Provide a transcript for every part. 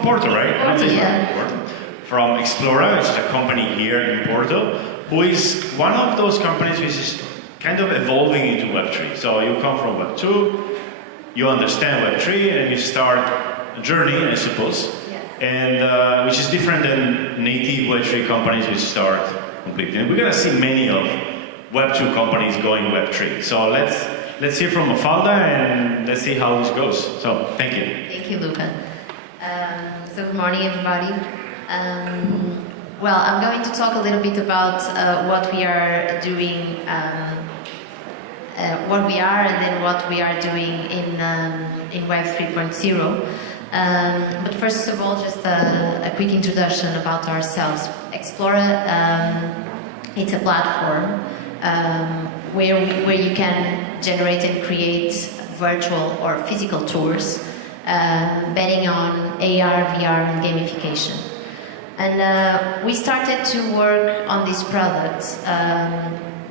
from Porto, right? Porto, yeah. Porto. From Xplora, which is a company here in Porto, who is one of those companies which is kind of evolving into Web3. So you come from Web2, you understand Web3, and you start a journey, I suppose, yes. and which is different than native Web3 companies which start completely. And we're going to see many of Web2 companies going Web3. So let's hear from Mafalda and let's see how this goes. So thank you. Thank you, Luca. So good morning, everybody. Well, I'm going to talk a little bit about what we are doing, what we are, and then what we are doing in Web 3.0. But first of all, just a quick introduction about ourselves. Xplora, it's a platform where you can generate and create virtual or physical tours, betting on AR, VR, and gamification. And we started to work on this product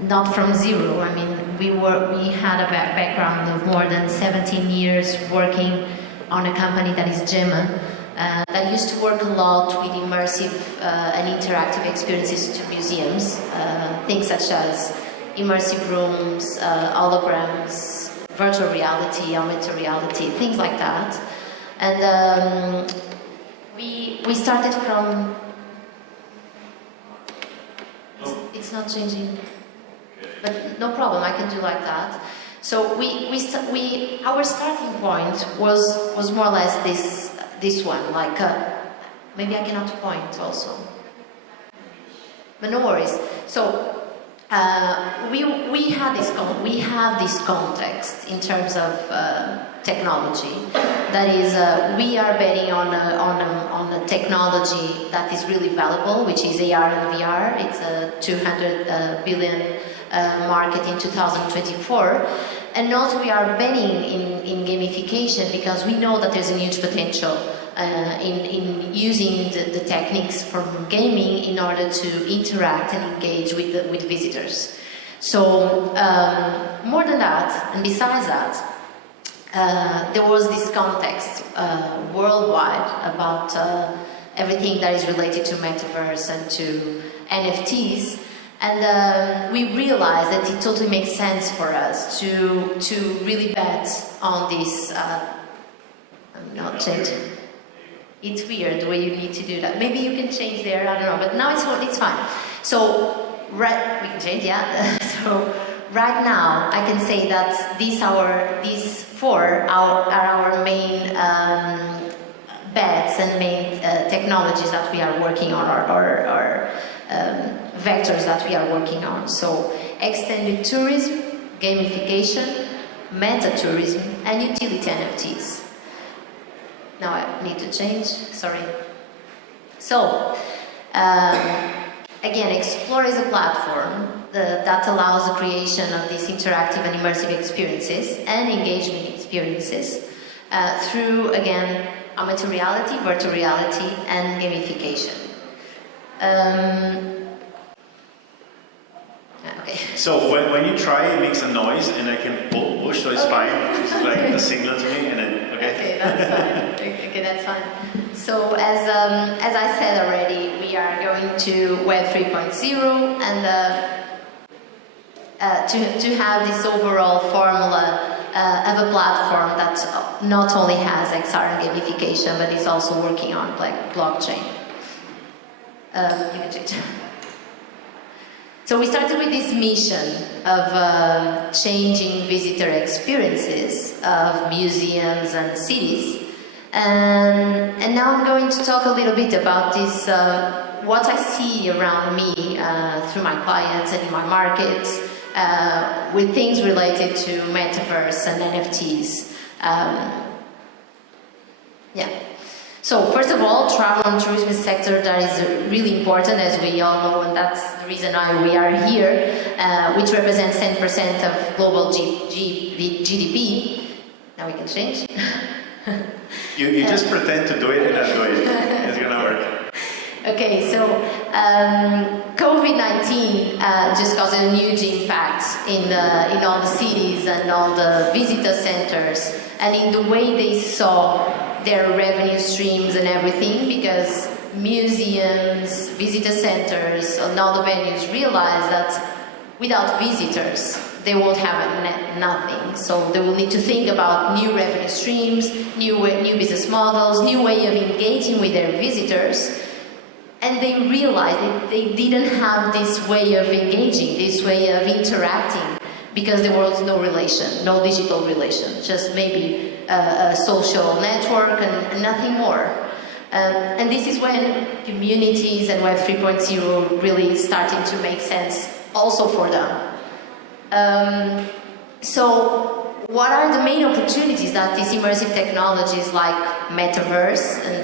not from zero. I mean, we had a background of more than 17 years working on a company that is Gemma, that used to work a lot with immersive and interactive experiences to museums, things such as immersive rooms, holograms, virtual reality, augmented reality, things like that. And we started from... It's not changing, but no problem, I can do like that. So our starting point was more or less this one, like maybe I cannot point also, but no worries. So we have this context in terms of technology. That is, we are betting on a technology that is really valuable, which is AR and VR. It's a 200 billion market in 2024. And also we are betting in gamification because we know that there's a huge potential in using the techniques from gaming in order to interact and engage with visitors. So more than that, and besides that, there was this context worldwide about everything that is related to Metaverse and to NFTs, and we realized that it totally makes sense for us to really bet on this. I'm not changing. It's weird the way you need to do that. Maybe you can change there, I don't know, but now it's fine. So, we can change, yeah. So, right now, I can say that these four are our main bets and main technologies that we are working on, or vectors that we are working on. So, extended tourism, gamification, meta-tourism, and utility NFTs. Now I need to change, sorry. So, again, Xplora is a platform that allows the creation of these interactive and immersive experiences and engagement experiences through, again, augmented reality, virtual reality, and gamification. Okay. So when you try, it makes a noise, and I can push, so it's fine. It's like a signal to me, and then okay, that's fine. Okay, that's fine. So as I said already, we are going to Web 3.0, and to have this overall formula of a platform that not only has XR and gamification, but is also working on like blockchain. You can change. So we started with this mission of changing visitor experiences of museums and cities, and now I'm going to talk a little bit about this, what I see around me through my clients and in my markets, with things related to Metaverse and NFTs. Yeah. So first of all, travel and tourism sector, that is really important, as we all know, and that's the reason why we are here, which represents 10% of global GDP. Now we can change. You just pretend to do it and not do it. It's gonna work. Okay, so COVID-19 just caused a huge impact in all the cities and all the visitor centers, and in the way they saw their revenue streams and everything, because museums, visitor centers, and all the venues realize that without visitors, they won't have nothing. So they will need to think about new revenue streams, new business models, new way of engaging with their visitors. And they realized that they didn't have this way of engaging, this way of interacting, because there was no relation, no digital relation, just maybe a social network and nothing more. And this is when communities and Web 3.0 really starting to make sense also for them. So what are the main opportunities that these immersive technologies like Metaverse and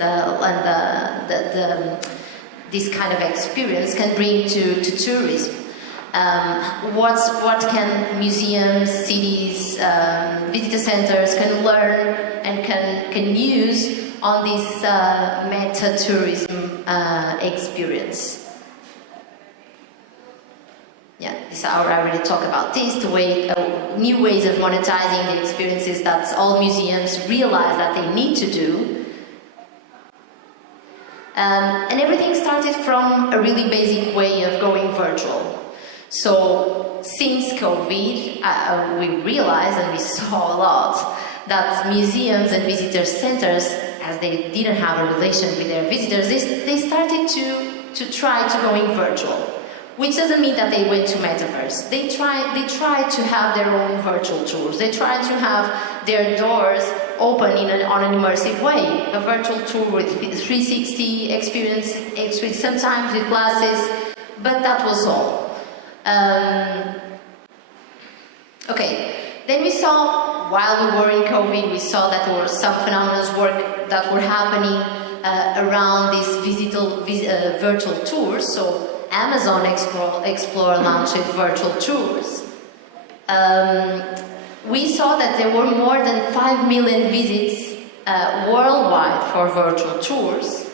this kind of experience can bring to tourism? What can museums, cities, visitor centers can learn and can use on this meta-tourism experience? Yeah, I already talked about this, new ways of monetizing the experiences that all museums realize that they need to do. And everything started from a really basic way of going virtual. So since COVID, we realized, and we saw a lot, that museums and visitor centers, as they didn't have a relation with their visitors, they started to try to go in virtual. Which doesn't mean that they went to Metaverse. They tried to have their own virtual tours. They tried to have their doors open on an immersive way. A virtual tour with 360 experience, sometimes with glasses, but that was all. Okay, then we saw, while we were in COVID, we saw that there were some phenomena that were happening around these virtual tours. So Amazon Xplora launched virtual tours. We saw that there were more than 5 million visits worldwide for virtual tours.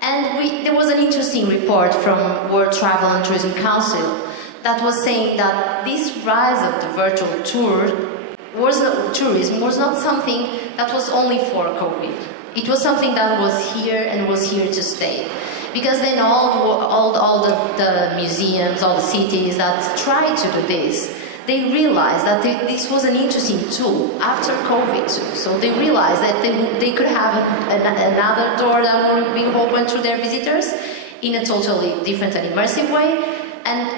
And there was an interesting report from World Travel and Tourism Council that was saying that this rise of the virtual tourism was not something that was only for COVID. It was something that was here and was here to stay. Because then all the museums, all the cities that tried to do this, they realized that this was an interesting tool after COVID too. So they realized that they could have another door that would be open to their visitors in a totally different and immersive way, and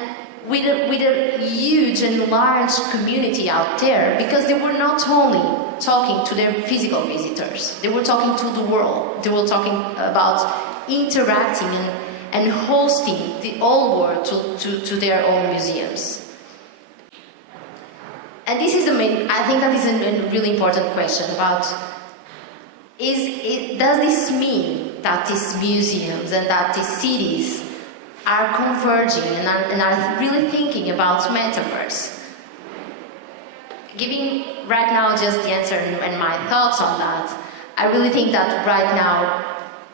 with a huge and large community out there, because they were not only talking to their physical visitors, they were talking to the world. They were talking about interacting and hosting the whole world to their own museums. And this is I think that is a really important question about, does this mean that these museums and that these cities are converging and are really thinking about Metaverse? Giving right now just the answer and my thoughts on that, I really think that right now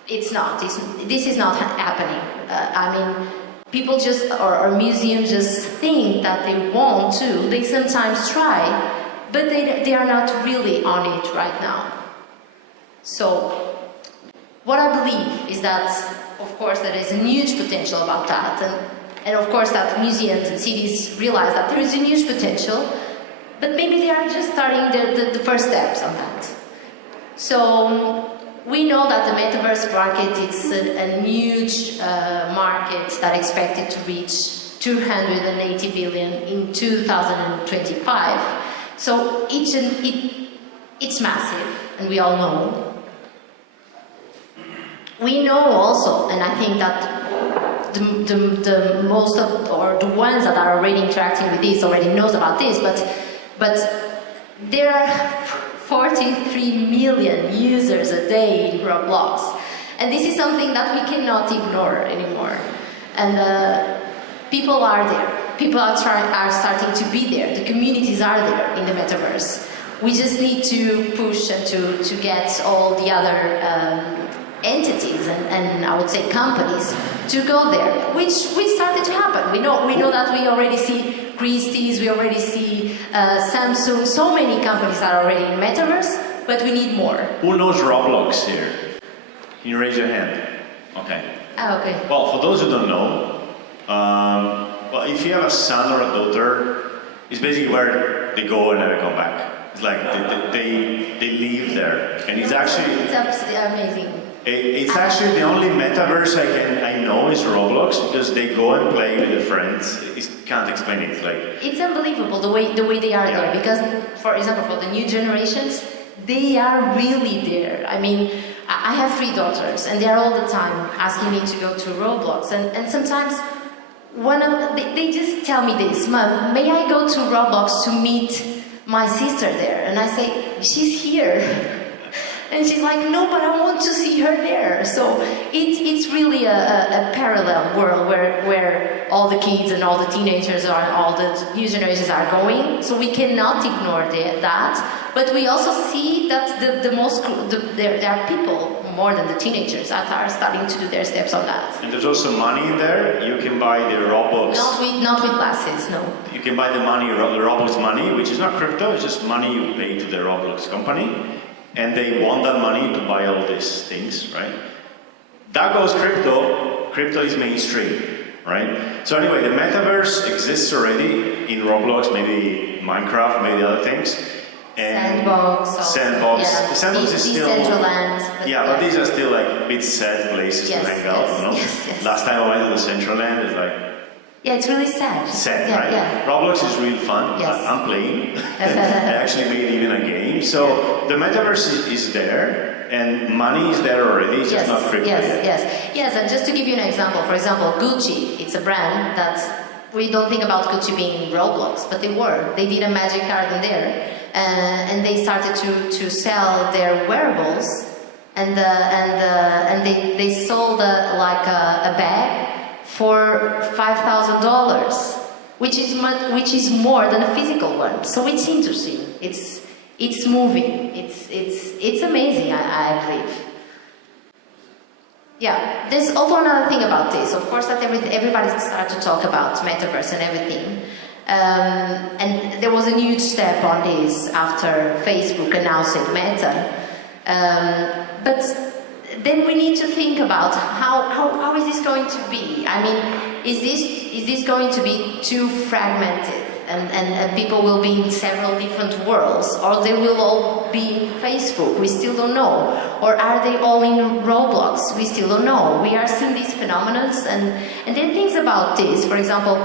it's not. This is not happening. I mean, people or museums just think that they want to. They sometimes try, but they are not really on it right now. So, what I believe is that, of course, there is a huge potential about that, and of course that museums and cities realize that there is a huge potential, but maybe they are just starting the first steps on that. So, we know that the Metaverse market is a huge market that is expected to reach 280 billion in 2025. So it's massive, and we all know. We know also, and I think that the most of, or the ones that are already interacting with this already knows about this, but there are 43 million users a day in Roblox. And this is something that we cannot ignore anymore. And people are there. People are starting to be there. The communities are there in the Metaverse. We just need to push and to get all the other entities and I would say companies to go there, which started to happen. We know that we already see Christie's, we already see Samsung, so many companies are already in Metaverse, but we need more. Who knows Roblox here? Can you raise your hand? Okay. Ah, okay. Well, for those who don't know, well, if you have a son or a daughter, it's basically where they go and never come back. It's like they live there, and it's actually amazing. It's actually the only metaverse I know is Roblox, because they go and play with their friends. I can't explain it. It's unbelievable the way they are there. Because, for example, for the new generations, they are really there. I mean, I have 3 daughters, and they are all the time asking me to go to Roblox, and sometimes they just tell me this, Mom, may I go to Roblox to meet my sister there? And I say, she's here. And she's like, no, but I want to see her there. So it's really a parallel world where all the kids and all the teenagers and all the new generations are going. So we cannot ignore that. But we also see that there are people, more than the teenagers, that are starting to do their steps on that. And there's also money in there. You can buy the Robux. Not with glasses, no. You can buy the Robux money, which is not crypto, it's just money you pay to the Roblox company. And they want that money to buy all these things, right? That goes crypto. Crypto is mainstream, right? So anyway, the metaverse exists already in Roblox, maybe Minecraft, maybe other things. And Sandbox. Yeah. Sandbox is still... Decentraland. But these are still like bit sad places to hang out, you know? Yes. Last time I went to the Decentraland, it's like... Yeah, it's really sad. Sad, right? Yeah. Roblox is really fun. Yes. I'm playing. I actually made even a game. So the metaverse is there, and money is there already. It's just not crypto yet. Yes. And just to give you an example, for example, Gucci. It's a brand that we don't think about Gucci being in Roblox, but they were. They did a magic card in there, and they started to sell their wearables, and they sold a bag for $5,000, which is more than a physical one. So it's interesting. It's moving. It's amazing. I believe. Yeah. There's also another thing about this. Of course, that everybody started to talk about metaverse and everything. And there was a huge step on this after Facebook announced it, Meta. But then we need to think about how is this going to be? I mean, is this going to be too fragmented and people will be in several different worlds, or they will all be in Facebook? We still don't know. Or are they all in Roblox? We still don't know. We are seeing these phenomena, and there are things about this. For example,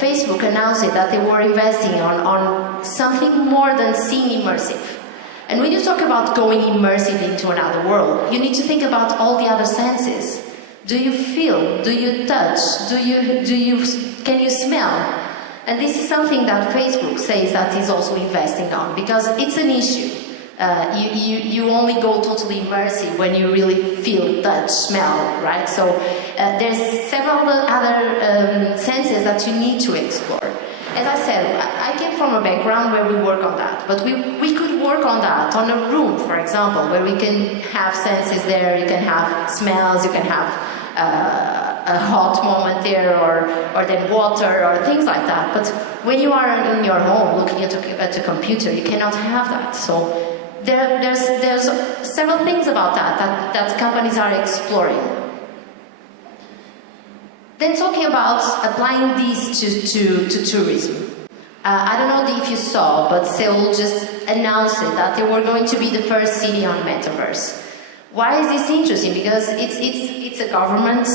Facebook announced that they were investing on something more than seeing immersive. And when you talk about going immersive into another world, you need to think about all the other senses. Do you feel? Do you touch? Can you smell? And this is something that Facebook says that is also investing on, because it's an issue. You only go totally immersive when you really feel, touch, smell, right? So there's several other senses that you need to explore. As I said, I came from a background where we work on that, but we could work on that on a room, for example, where we can have senses there, you can have smells, you can have a hot moment there, or then water, or things like that. But when you are in your home looking at a computer, you cannot have that. So there's several things about that companies are exploring. Then talking about applying these to tourism. I don't know if you saw, but Seoul just announced that they were going to be the first city on Metaverse. Why is this interesting? Because it's a government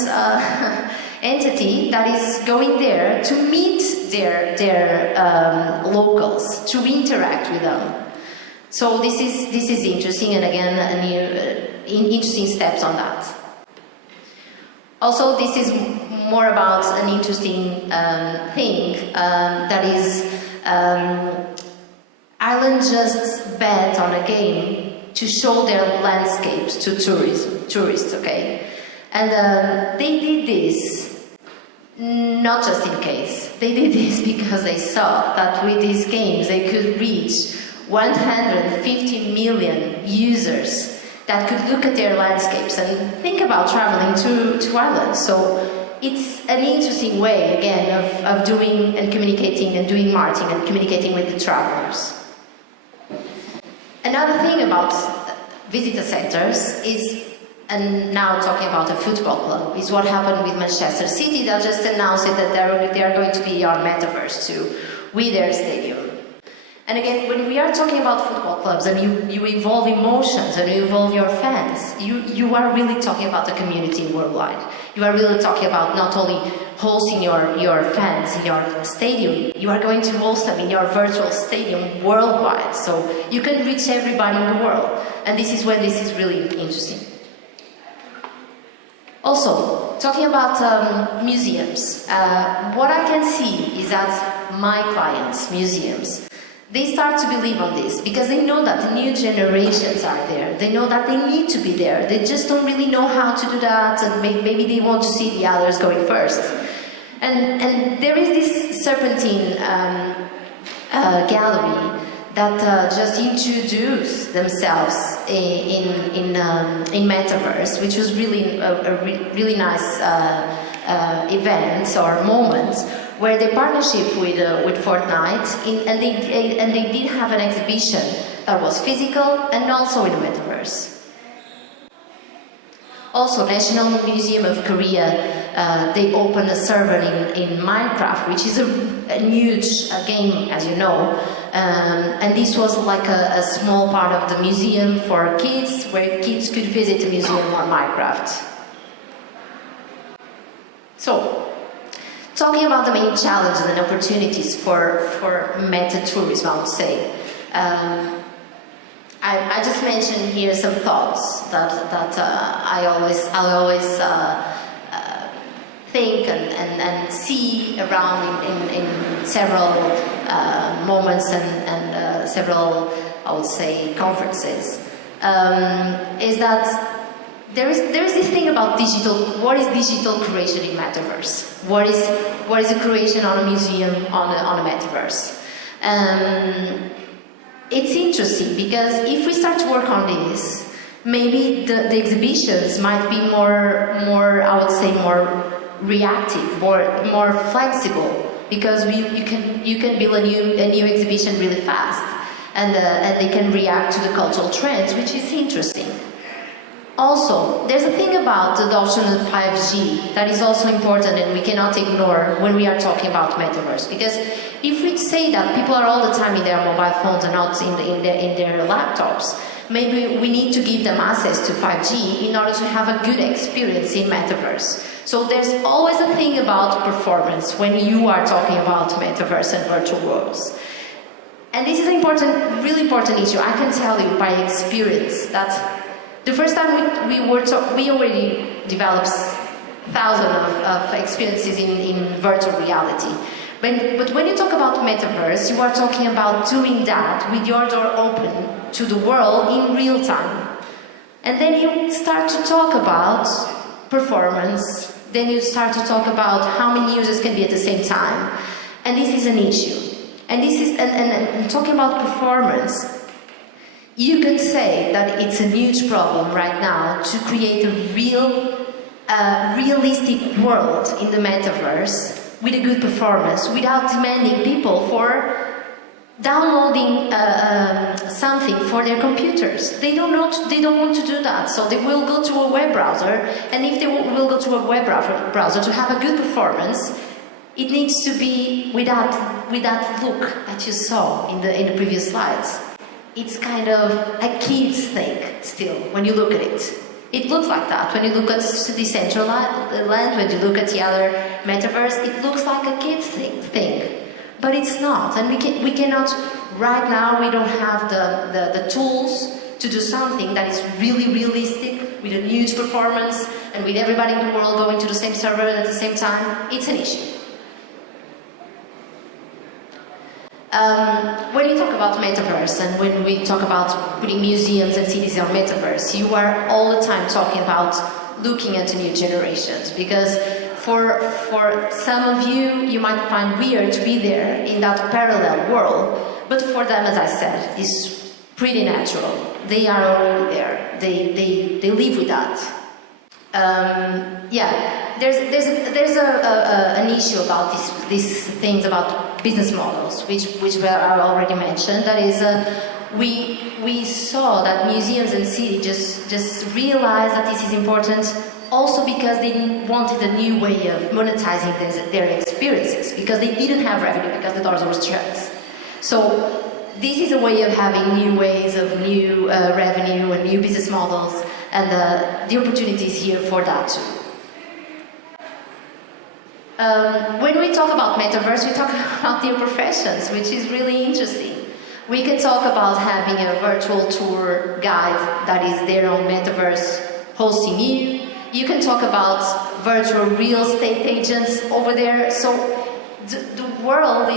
entity that is going there to meet their locals, to interact with them. So this is interesting, and again, interesting steps on that. Also, this is more about an interesting thing that is Ireland just bet on a game to show their landscapes to tourists, okay? And they did this not just in case. They did this because they saw that with these games they could reach 150 million users that could look at their landscapes and think about traveling to Ireland. So it's an interesting way, again, of doing and communicating and doing marketing and communicating with the travelers. Another thing about visitor centers is, and now talking about a football club, is what happened with Manchester City. That just announced that they are going to be our metaverse too, with their stadium. And again, when we are talking about football clubs and you involve emotions and you involve your fans, you are really talking about the community worldwide. You are really talking about not only hosting your fans in your stadium, you are going to host them in your virtual stadium worldwide. So you can reach everybody in the world. And this is when this is really interesting. Also, talking about museums, what I can see is that my clients, museums, they start to believe on this because they know that the new generations are there. They know that they need to be there. They just don't really know how to do that, and maybe they want to see the others going first. And there is this Serpentine gallery that just introduced themselves in Metaverse, which was really a really nice event or moment, where they partnership with Fortnite, and they did have an exhibition that was physical and also in the Metaverse. Also, National Museum of Korea, they opened a server in Minecraft, which is a huge game, as you know. And this was like a small part of the museum for kids, where kids could visit the museum on Minecraft. So, talking about the main challenges and opportunities for meta-tourism, I would say. I just mentioned here some thoughts that I always think and see around in several moments and several, I would say, conferences. Is that there is this thing about digital. What is digital creation in Metaverse? What is a creation on a museum on a Metaverse? It's interesting because if we start to work on this, maybe the exhibitions might be more I would say more reactive, more flexible, because you can build a new exhibition really fast, and they can react to the cultural trends, which is interesting. Also, there's a thing about the adoption of 5G that is also important and we cannot ignore when we are talking about Metaverse. Because if we say that people are all the time in their mobile phones and not in their laptops, maybe we need to give them access to 5G in order to have a good experience in Metaverse. So there's always a thing about performance when you are talking about Metaverse and virtual worlds. And this is an important, really important issue. I can tell you by experience that the first time we already developed thousands of experiences in virtual reality. But when you talk about Metaverse, you are talking about doing that with your door open to the world in real time. And then you start to talk about performance, then you start to talk about how many users can be at the same time. And this is an issue. And this is and talking about performance, you could say that it's a huge problem right now to create a realistic world in the Metaverse with a good performance without demanding people for downloading something for their computers. They don't want to do that, so they will go to a web browser, and if they will go to a web browser to have a good performance, it needs to be with that look that you saw in the previous slides. It's kind of a kid's thing still, when you look at it. It looks like that. When you look at Decentraland, when you look at the other Metaverse, it looks like a kid's thing. But it's not. And we cannot, right now, we don't have the tools to do something that is really realistic, with a huge performance, and with everybody in the world going to the same server at the same time. It's an issue. When you talk about Metaverse and when we talk about putting museums and cities on Metaverse, you are all the time talking about looking at new generations, because for some of you, you might find weird to be there in that parallel world, but for them, as I said, it's pretty natural. They are already there. They live with that. Yeah, there's an issue about these things about business models, which were already mentioned. That is, we we saw that museums and city just realized that this is important, also because they wanted a new way of monetizing their experiences, because they didn't have revenue because the doors were shut. So this is a way of having new ways of new revenue and new business models, and the opportunity is here for that too. When we talk about metaverse, we talk about new professions, which is really interesting. We can talk about having a virtual tour guide that is there on metaverse hosting you. You can talk about virtual real estate agents over there. So the world,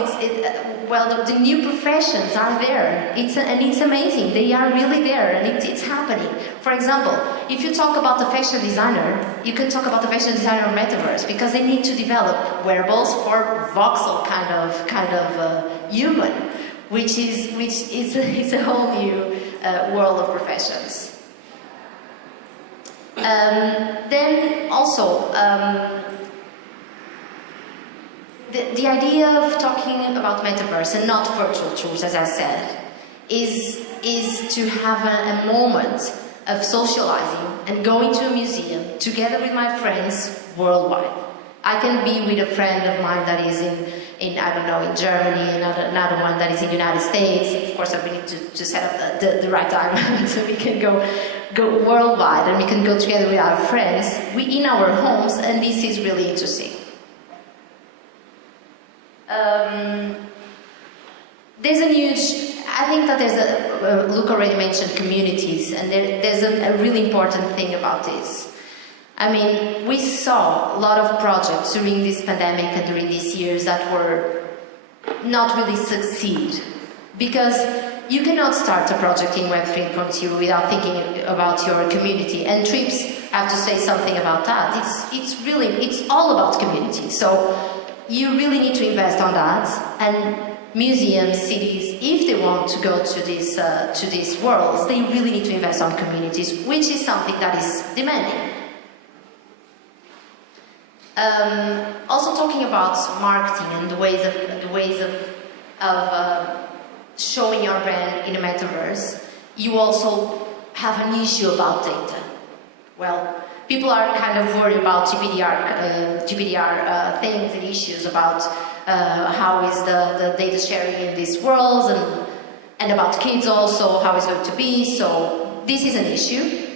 the new professions are there. And it's amazing. They are really there, and it's happening. For example, if you talk about the fashion designer, you can talk about the fashion designer on metaverse, because they need to develop wearables for voxel kind of human, which is a whole new world of professions. Then also, the idea of talking about metaverse and not virtual tours, as I said, is to have a moment of socializing and going to a museum together with my friends worldwide. I can be with a friend of mine that is in I don't know, in Germany, another one that is in the United States. Of course, we need to set up the right time so we can go worldwide, and we can go together with our friends in our homes, and this is really interesting. There's a huge, I think that there's Luke already mentioned communities, and there's a really important thing about this. I mean, we saw a lot of projects during this pandemic and during these years that were not really succeed, because you cannot start a project in Web 3.0 without thinking about your community, and trips, I have to say something about that. It's all about community, so you really need to invest on that, and museums, cities, if they want to go to these worlds, they really need to invest on communities, which is something that is demanding. Also talking about marketing and the ways of showing your brand in a metaverse, you also have an issue about data. Well, people are kind of worried about GDPR things and issues about how is the data sharing in these worlds, and about kids also, how it's going to be. So this is an issue.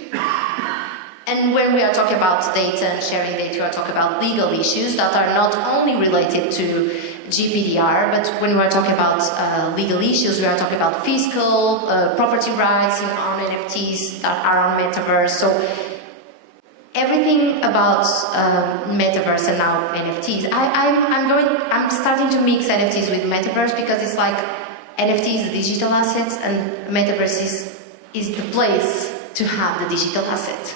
And when we are talking about data and sharing data, we are talking about legal issues that are not only related to GDPR, but when we are talking about legal issues, we are talking about fiscal, property rights on NFTs that are on metaverse. So everything about metaverse and now NFTs. I'm starting to mix NFTs with metaverse, because it's like NFT is a digital asset, and metaverse is the place to have the digital asset.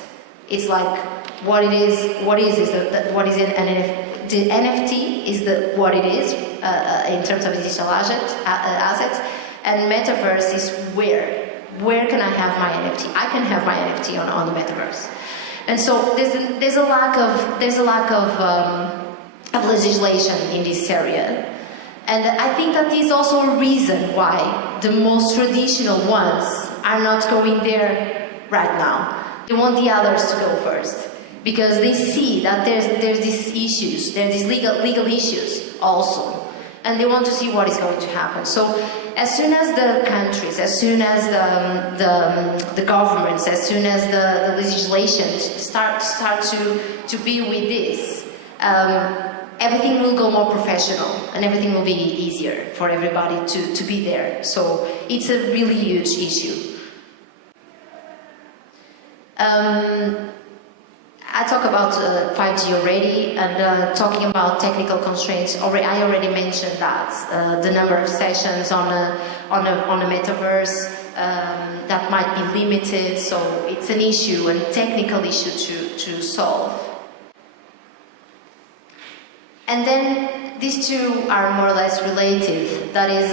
It's like what it is an NFT. The NFT is what it is in terms of digital assets, and metaverse is where can I have my NFT? I can have my NFT on the metaverse, and so there's a lack of legislation in this area, and I think that is also a reason why the most traditional ones are not going there right now. They want the others to go first, because they see that there's these issues, there's these legal issues also, and they want to see what is going to happen. So as soon as the countries, as soon as the governments, as soon as the legislation start to be with this, everything will go more professional, and everything will be easier for everybody to be there. So it's a really huge issue. I talk about 5G already, and talking about technical constraints. I already mentioned that the number of sessions on a metaverse that might be limited. So it's an issue, a technical issue to solve. And then these two are more or less related. That is,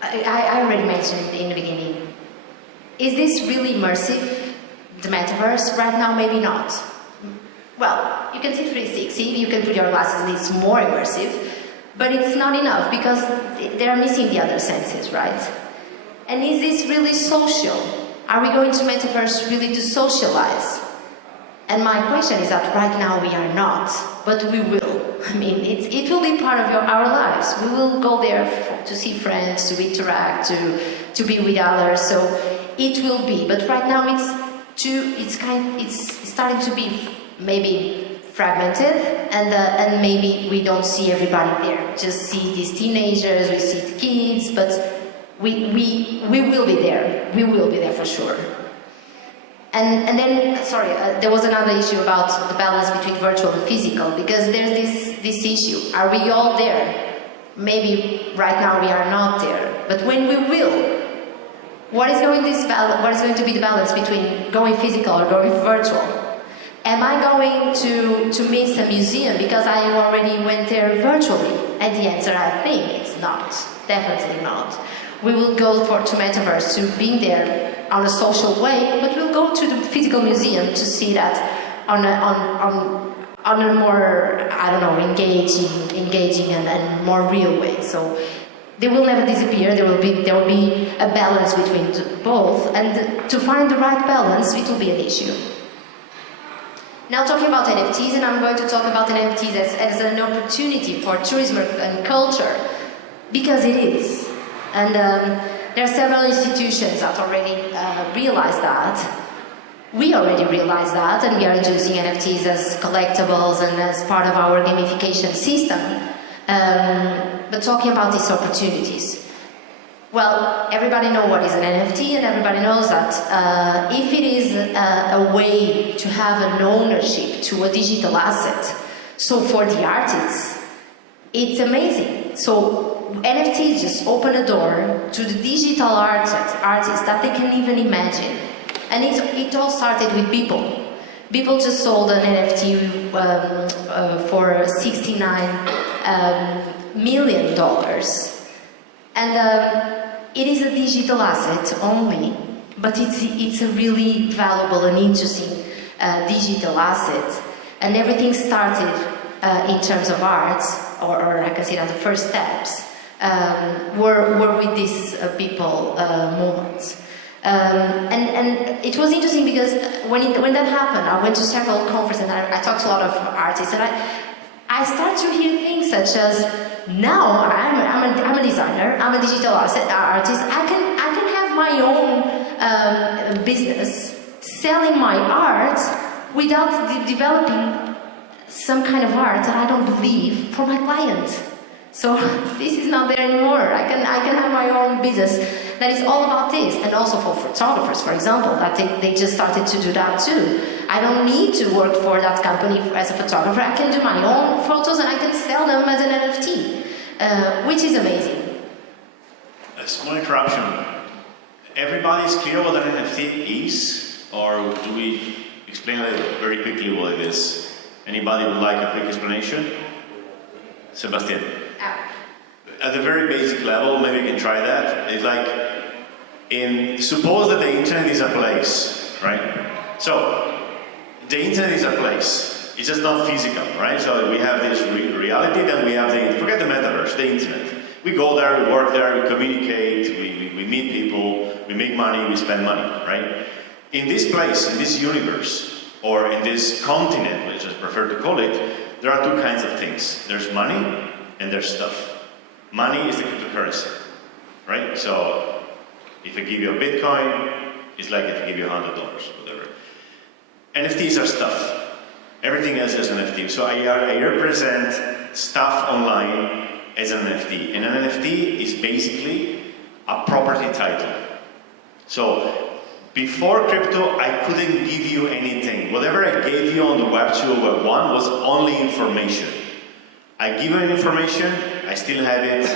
I already mentioned in the beginning. Is this really immersive, the metaverse? Right now, maybe not. Well, you can see 360, you can put your glasses, and it's more immersive, but it's not enough, because they are missing the other senses, right? And is this really social? Are we going to Metaverse really to socialize? And my question is that right now we are not, but we will. I mean, it will be part of our lives. We will go there to see friends, to interact, to be with others. So it will be. But right now it's starting to be maybe fragmented, and maybe we don't see everybody there. Just see these teenagers, we see the kids, but we will be there. We will be there for sure. And then, sorry, there was another issue about the balance between virtual and physical, because there's this issue. Are we all there? Maybe right now we are not there, but when we will, what is going to be the balance between going physical or going virtual? Am I going to miss a museum because I already went there virtually? And the answer, I think, it's not. Definitely not. We will go to Metaverse, to being there on a social way, but we'll go to the physical museum to see that on a more, I don't know, engaging and more real way. So they will never disappear. There will be a balance between both, and to find the right balance, it will be an issue. Now talking about NFTs, and I'm going to talk about NFTs as an opportunity for tourism and culture, because it is. And there are several institutions that already realize that. We already realize that, and we are introducing NFTs as collectibles and as part of our gamification system. But talking about these opportunities, well, everybody knows what is an NFT, and everybody knows that if it is a way to have an ownership to a digital asset, so for the artists, it's amazing. So NFTs just open a door to the digital artists that they can even imagine. And it all started with people. People just sold an NFT for $69 million. And it is a digital asset only, but it's a really valuable and interesting digital asset. And everything started in terms of art, or I can say that the first steps were with these people moments. And it was interesting because when that happened, I went to several conferences and I talked to a lot of artists, and I started to hear things such as, now I'm a designer, I'm a digital artist, I can have my own business selling my art without developing some kind of art that I don't believe for my client. So this is not there anymore. I can have my own business that is all about this. And also for photographers, for example, that they just started to do that too. I don't need to work for that company as a photographer. I can do my own photos and I can sell them as an NFT, which is amazing. A small interruption. Everybody's clear what an NFT is, or do we explain it very quickly what it is? Anybody would like a quick explanation? Sebastian. At the very basic level, maybe you can try that. It's like, suppose that the internet is a place, right? So, the internet is a place. It's just not physical, right? So we have this reality, then we have forget the metaverse, the internet. We go there, we work there, we communicate, we meet people, we make money, we spend money, right? In this place, in this universe, or in this continent, which I prefer to call it, there are two kinds of things. There's money and there's stuff. Money is the cryptocurrency, right? So, if I give you a Bitcoin, it's like if I give you $100, whatever. NFTs are stuff. Everything else is an NFT. So I represent stuff online as an NFT. And an NFT is basically a property title. So, before crypto, I couldn't give you anything. Whatever I gave you on the Web 2 or Web 1 was only information. I give you information, I still have it,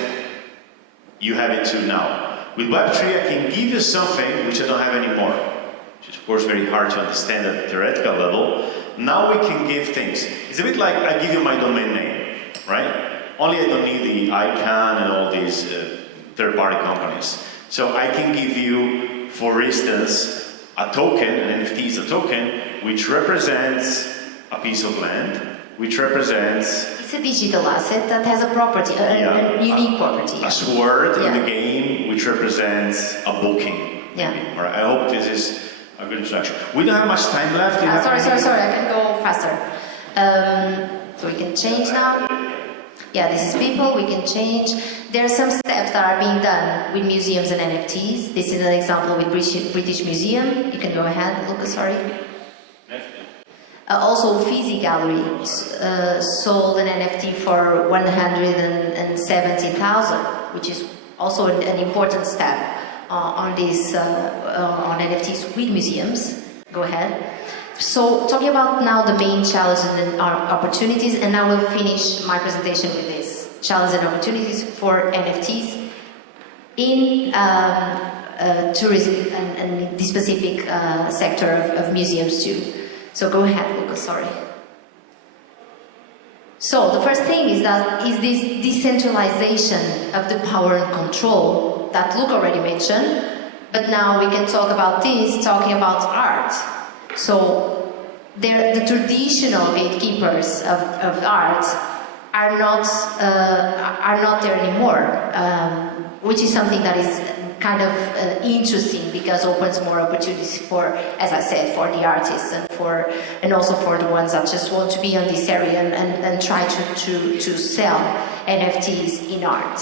you have it too now. With Web 3, I can give you something which I don't have anymore, which is of course very hard to understand at the theoretical level. Now we can give things. It's a bit like I give you my domain name, right? Only I don't need the ICANN and all these third-party companies. So I can give you, for instance, a token, an NFT is a token, which represents a piece of land, which represents... It's a digital asset that has a property, a unique property. A sword in the game which represents a booking. Yeah. Right. I hope this is a good introduction. We don't have much time left. Sorry, I can go faster. So we can change now. Yeah, this is people, we can change. There are some steps that are being done with museums and NFTs. This is an example with British Museum. You can go ahead, Lucas, sorry. Also, Fizzy Gallery sold an NFT for 170,000, which is also an important step on this on NFTs with museums. Go ahead. So, talking about now the main challenges and opportunities, and I will finish my presentation with this: challenges and opportunities for NFTs in tourism and the specific sector of museums too. So go ahead, Lucas, sorry. So the first thing is this decentralization of the power and control that Luke already mentioned, but now we can talk about this, talking about art. So the traditional gatekeepers of art are not there anymore, which is something that is kind of interesting because opens more opportunities for, as I said, for the artists and also for the ones that just want to be on this area and try to sell NFTs in art.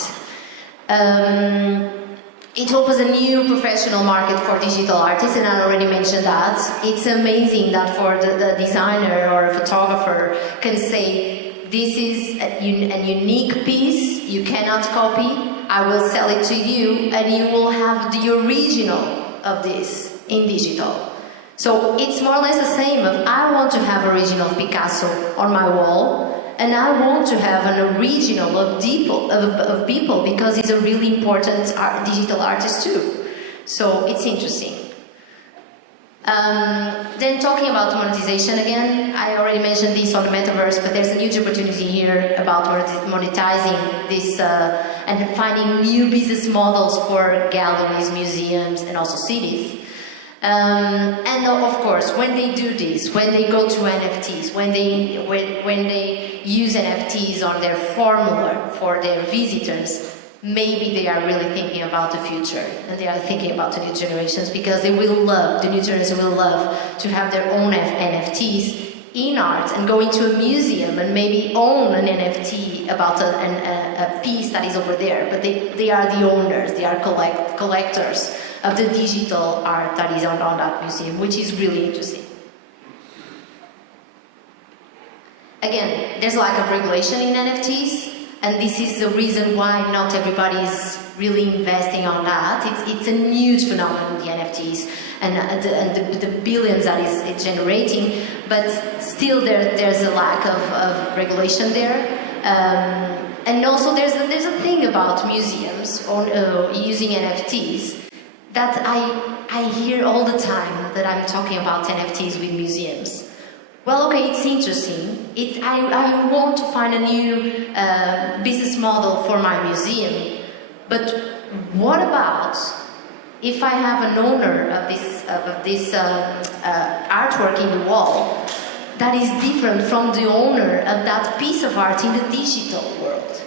It opens a new professional market for digital artists, and I already mentioned that. It's amazing that for the designer or a photographer can say, this is a unique piece, you cannot copy, I will sell it to you, and you will have the original of this in digital. So it's more or less the same of, I want to have original Picasso on my wall, and I want to have an original of people because he's a really important digital artist too. So it's interesting. Then talking about monetization again, I already mentioned this on the Metaverse, but there's a huge opportunity here about monetizing this and finding new business models for galleries, museums, and also cities. And of course, when they do this, when they go to NFTs, when they use NFTs on their formula for their visitors, maybe they are really thinking about the future and they are thinking about the new generations because the new generation will love to have their own NFTs in art and go into a museum and maybe own an NFT about a piece that is over there, but they are the owners, they are collectors of the digital art that is on that museum, which is really interesting. Again, there's a lack of regulation in NFTs, and this is the reason why not everybody is really investing on that. It's a huge phenomenon, the NFTs, and the billions that it's generating, but still there's a lack of regulation there. And also there's a thing about museums using NFTs that I hear all the time that I'm talking about NFTs with museums. Well, okay, it's interesting. I want to find a new business model for my museum, but what about if I have an owner of this artwork in the wall that is different from the owner of that piece of art in the digital world?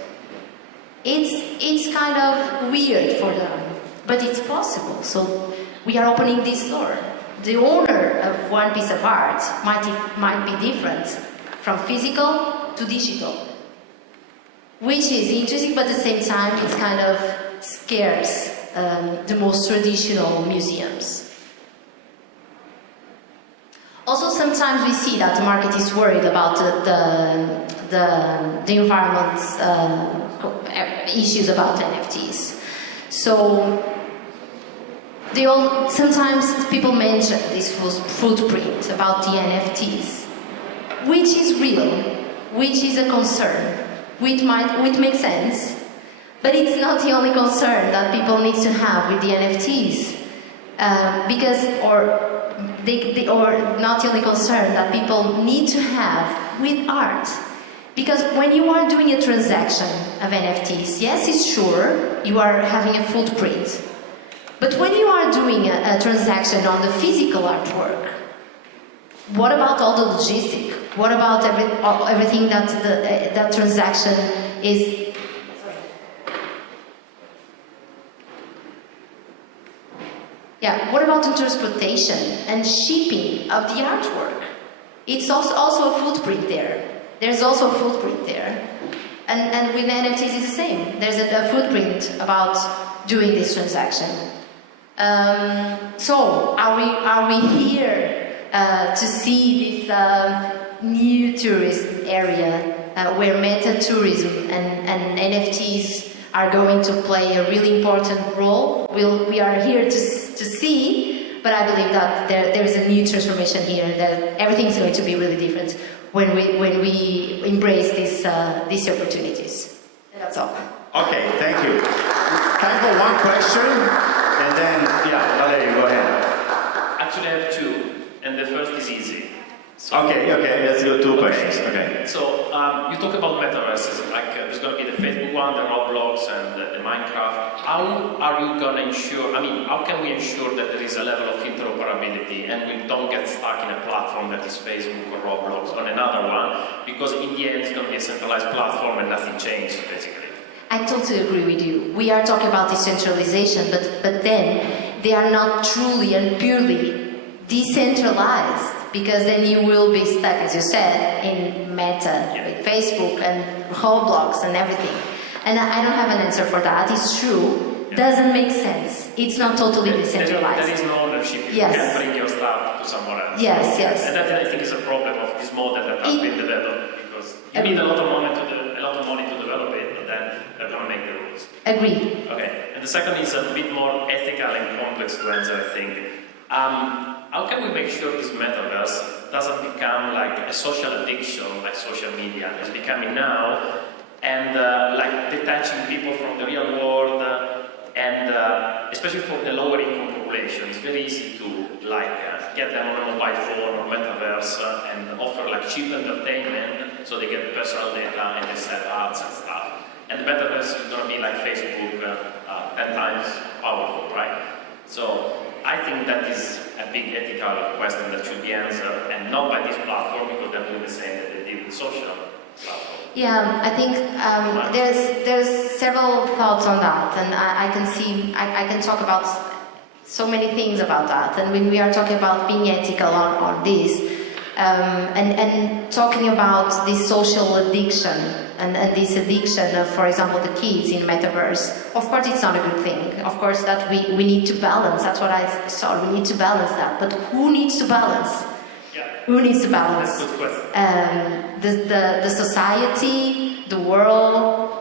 It's kind of weird for them, but it's possible. So we are opening this door. The owner of one piece of art might be different from physical to digital, which is interesting, but at the same time it kind of scares the most traditional museums. Also, sometimes we see that the market is worried about the environment's issues about NFTs. So sometimes people mention this footprint about the NFTs, which is real, which is a concern, which makes sense, but it's not the only concern that people need to have with the NFTs, or not the only concern that people need to have with art. Because when you are doing a transaction of NFTs, yes, it's sure, you are having a footprint. But when you are doing a transaction on the physical artwork, what about all the logistics? What about everything that that transaction is? Yeah. What about the transportation and shipping of the artwork? It's also a footprint there. There's also a footprint there, and with NFTs it's the same. There's a footprint about doing this transaction. So are we here to see this new tourist area where meta tourism and NFTs are going to play a really important role? We are here to see, but I believe that there is a new transformation here, that everything is going to be really different when we embrace these opportunities. That's all. Okay, thank you. Time for one question, and then, yeah, Valerie, go ahead. Actually, I have two, and the first is easy. So, Okay, let's do two questions. Okay. So, you talk about metaverses, like there's going to be the Facebook one, the Roblox, and the Minecraft. How are you going to ensure, how can we ensure that there is a level of interoperability and we don't get stuck in a platform that is Facebook or Roblox or another one? Because in the end, it's going to be a centralized platform and nothing changes, basically. I totally agree with you. We are talking about decentralization, but then they are not truly and purely decentralized, because then you will be stuck, as you said, in Meta, with Facebook and Roblox and everything. And I don't have an answer for that. It's true. Doesn't make sense. It's not totally decentralized. There is no ownership. You can bring your stuff to somewhere else. Yes. And that, I think, is a problem of this model that has been developed, because you need a lot of money to develop it, but then they're going to make the rules. Agreed. Okay. And the second is a bit more ethical and complex to answer, I think. How can we make sure this metaverse doesn't become like a social addiction, like social media is becoming now, and like detaching people from the real world, and especially for the lower income population, it's very easy to get them on a mobile phone or metaverse and offer like cheap entertainment, so they get personal data and they sell ads and stuff. And the metaverse is going to be like Facebook 10 times powerful, right? So I think that is a big ethical question that should be answered, and not by this platform, because they're doing the same that they did with social platform. Yeah, I think there's several thoughts on that, and I can talk about so many things about that. And when we are talking about being ethical on this, and talking about this social addiction and this addiction of, for example, the kids in metaverse, of course it's not a good thing. Of course that we need to balance. That's what I saw. We need to balance that. But who needs to balance? Yeah. Who needs to balance? That's a good question. The society, the world.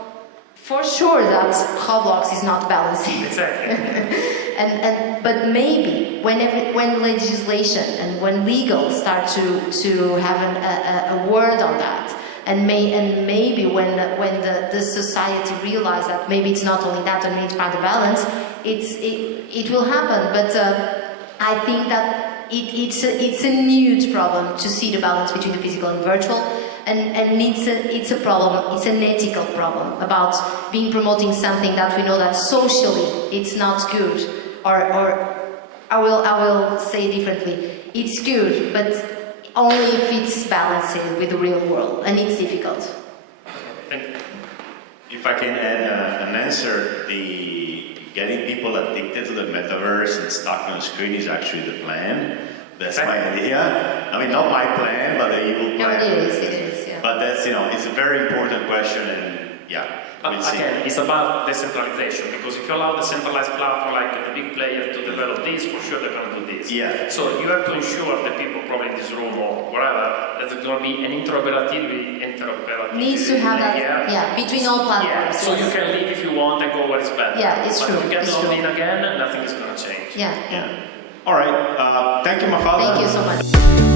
For sure that Roblox is not balancing. Exactly. But maybe when legislation and when legal start to have a word on that, and maybe when the society realize that maybe it's not only that and we need to find a balance, it will happen. But I think that it's a huge problem to see the balance between the physical and virtual. And it's a problem, it's an ethical problem about promoting something that we know that socially it's not good, or I will say differently, it's good, but only if it's balanced with the real world, and it's difficult. Thank you. If I can add an answer, getting people addicted to the metaverse and stuck on a screen is actually the plan. That's my idea. Not my plan, but the evil plan. No, it is, yeah. But that's, it's a very important question, and yeah. But again, it's about decentralization, because if you allow the centralized platform like the big player to develop this, for sure they're going to do this. Yeah. So you have to ensure that people probably in this room or wherever, that there's going to be an interoperability needs to have that, between all platforms. Yeah. So you can leave if you want and go where it's better. Yeah, it's true. But if you get it's logged true. in again, nothing is going to change. Yeah. All right. Thank you, Mafalda. Thank you so much.